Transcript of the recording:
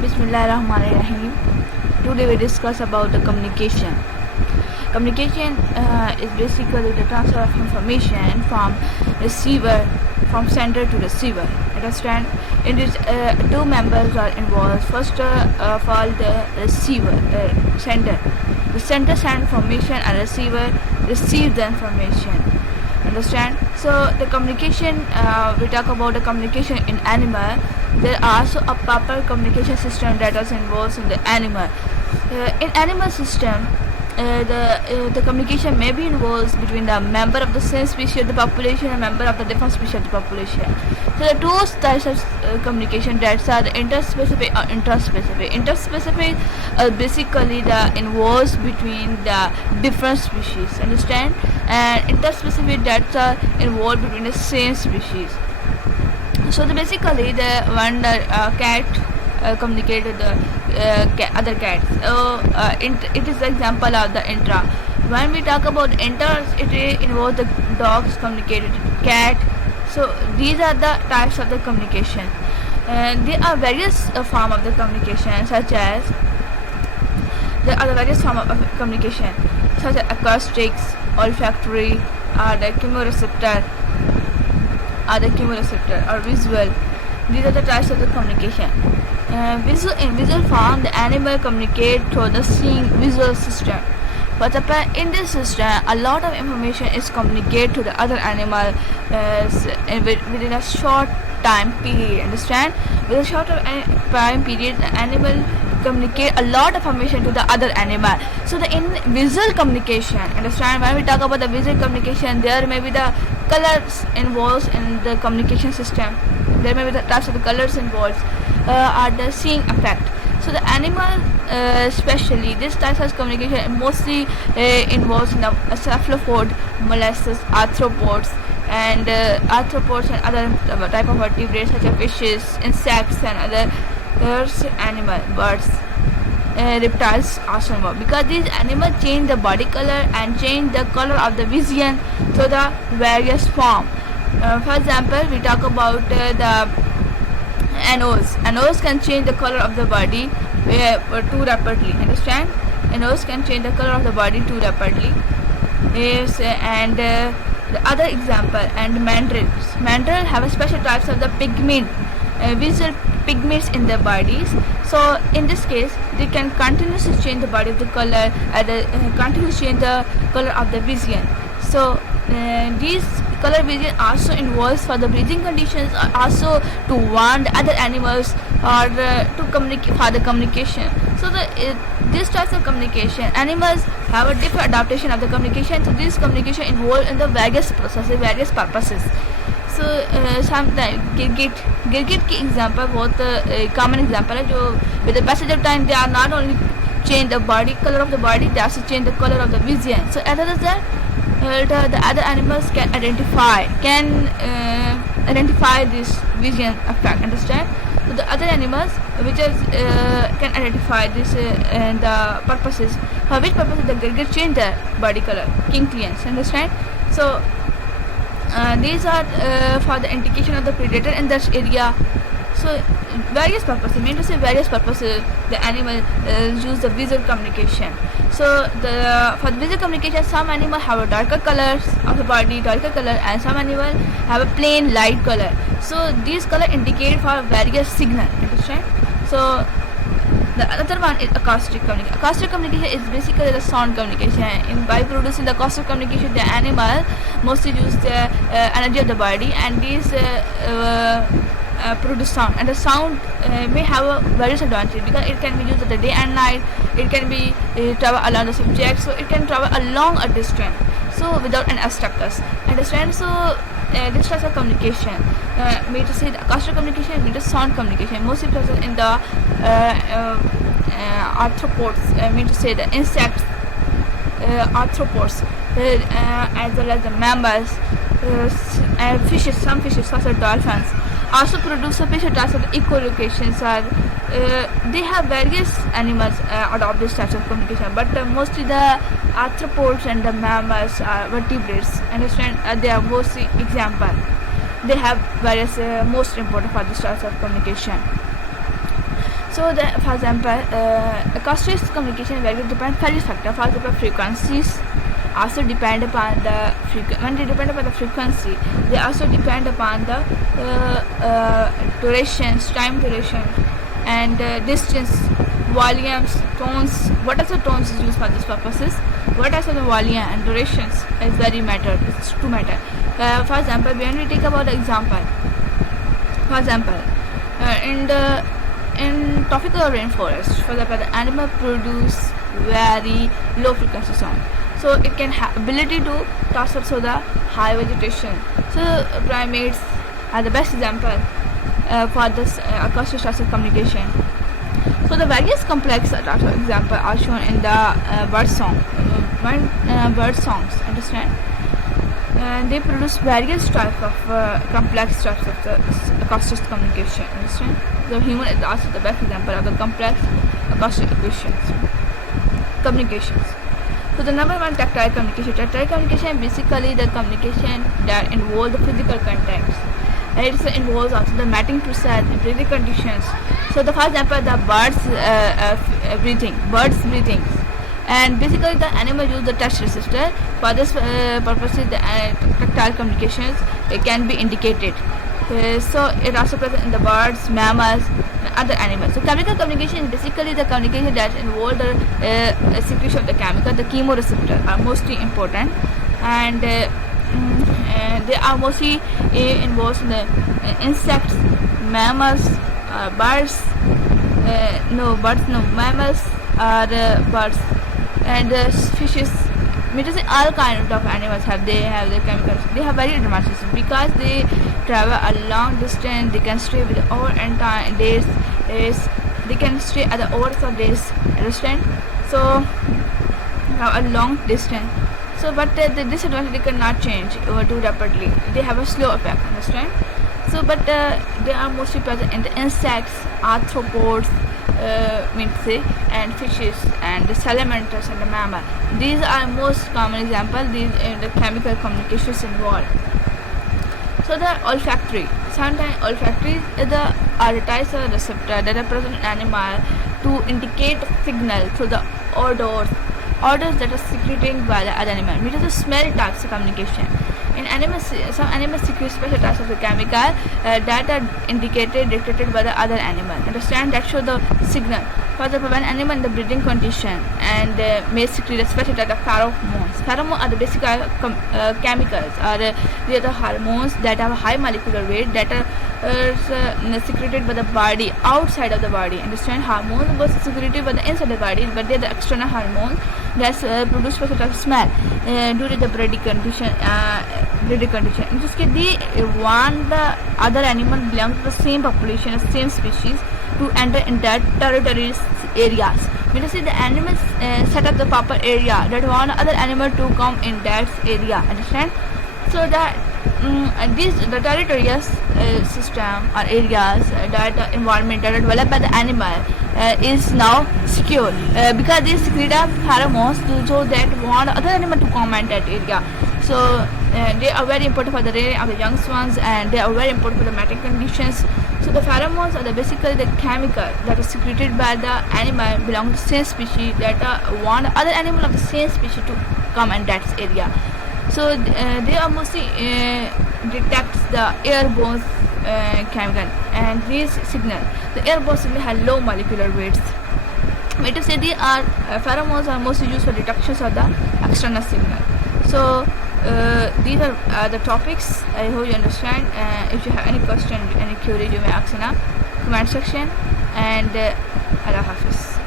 Bismillahirrahmanirrahim. Today we discuss about the communication. Communication is basically the transfer of information from sender to receiver. Understand? In this, two members are involved. First of all, the sender. The sender sends information and receiver receives the information. Understand? So the communication, we talk about the communication in animal. There are also a proper communication system that is involved in the animal. In animal system, the communication may be involved between the member of the same species of the population and member of the different species of the population. So the two types of communication, that are the interspecific or intraspecific. Interspecific basically the involves between the different species, understand, and interspecific that are involved between the same species. So basically the one cat communicate with the other cats. So it is the example of the intra. When we talk about inters, it involves the dogs communicate with the cat. So these are the types of the communication. And there are various form of the communication, such as there are the various form of communication, such as acoustics, olfactory, or the chemoreceptor, or visual. These are the types of the communication. In visual form, the animal communicate through the seeing visual system. For example, in this system, a lot of information is communicated to the other animal within a short time period. Understand? With a short time period, the animal communicate a lot of information to the other animal. So in visual communication, understand, when we talk about the visual communication, there may be the colors involved in the communication system. There may be the types of the colors involved, are the seeing effect. So the animal, especially this type of communication, mostly involves in the cephalopod, mollusks, arthropods, and other type of vertebrates such as fishes, insects, and other birds, reptiles also involved, because these animals change the body color and change the color of the vision to the various form. For example, we talk about the anoles. Anoles can change the color of the body too rapidly. Understand? Anoles can change the color of the body too rapidly. Yes, and the other example, and mandrills. Mandrills have a special types of the pigment, visual pigments in their bodies. So in this case, they can continuously change the body of the color and continuously change the color of the vision. So these color vision also involves for the breathing conditions, or also to warn the other animals, or to communicate for the communication. So these types of communication, animals have a different adaptation of the communication. So this communication involved in the various processes, various purposes. So sometimes गिरगिट की example बहुत common example है, जो with the passage of time they are not only change the body color of the body, they also change the color of the vision. So as well as that, the other animals can identify this vision effect. Understand? So the other animals which is can identify this and the purposes. For which purposes the गिरगिट change their body color, Kinglians. Understand? So these are for the indication of the predator in that area. So various purposes, mean to say various purposes, the animal use the visual communication. So for the visual communication, some animals have a darker colors of the body, darker color, and some animals have a plain light color. So these color indicate for various signal. Understand? So the other one is acoustic communication. Acoustic communication is basically the sound communication. By producing the acoustic communication, the animal mostly use the energy of the body, and these produce sound. And the sound may have a various advantage, because it can be used at the day and night. It can be travel along the subject, so it can travel along a distance, so without an obstacles. Understand? So this type of communication, mean to say the acoustic communication, mean to sound communication, mostly present in the arthropods, mean to say the insects, arthropods, as well as the mammals, and fishes. Some fishes, such as dolphins, also produce special types of echolocations. They have various animals adopt this types of communication, but mostly the arthropods and the mammals are vertebrates. Understand? They are mostly example. They have various most important for this types of communication. So So that, for example, acoustic communication values depend on various factors. For example, frequencies also depend upon the when they depend upon the frequency, they also depend upon the durations, time duration, and distance, volumes, tones. What are the tones is used for these purposes? What are the volume and durations is very matter. It's to matter. For example, when we take about the example, for example, in tropical rainforest, for example, the animal produce very low frequency sound, so it can have ability to transfer to the high vegetation. So primates are the best example for this acoustic transfer communication. So the various complex transfer example are shown in the bird song. Bird songs, understand? And they produce various types of complex types of the acoustic communication, understand? The human is also the best example of the complex acoustic communications. So the number one, tactile communication. Tactile communication is basically the communication that involves the physical context. It involves also the mating process and breathing conditions. So the, for example, the birds breathing. And basically the animal use the touch resistor. For this purposes, the tactile communications it can be indicated. So it also present in the birds, mammals, and other animals. So chemical communication is basically the communication that involves the secretion of the chemical. The chemoreceptors are mostly important, and they are mostly involved in the insects, mammals, mammals are birds, and fishes. Means all kinds of animals have the chemicals. They have very advantages because they travel a long distance. They can stay with over entire days. They can stay at the hours of days. Understand? So have a long distance. So, but the disadvantage, they cannot change too rapidly. They have a slow effect. Understand? So, but they are mostly present in the insects, arthropods, and fishes, and the salamanders and the mammal. These are most common example. These in the chemical communications involved. So the olfactory. Sometimes olfactory is the auditory receptor that are present in animal to indicate signal through the odors that are secreted by the other animal. It is a smell types of communication. In animals, some animals secrete special types of the chemical that are detected by the other animal. Understand? That show the signal. For example, when animal in the breeding condition and may secrete a special type of pheromones. Pheromones are the basic chemicals, or they are the hormones that have a high molecular weight that are secreted by the body, outside of the body. Understand? Hormones were secreted by the inside of the body, but they are the external hormones that produce special type of smell during the breeding condition. In this case, they want the other animal belong to the same population, the same species, to enter in that territory areas. Means the animals set up the proper area that want other animal to come in that area. Understand? So that the territorial system or areas that environment that are developed by the animal is now secure because they secrete pheromones so that want other animal to come in that area. So they are very important for the rearing of the young ones, and they are very important for the mating conditions. So the pheromones are basically the chemical that is secreted by the animal belonging to the same species that want other animal of the same species to come in that area. So they are mostly detects the airborne chemical, and these signal, the airborne signal have low molecular weights. Mean to say they are pheromones are mostly used for detections of the external signal. So these are the topics. I hope you understand. If you have any question, any query, you may ask in a comment section. And Allah Hafiz.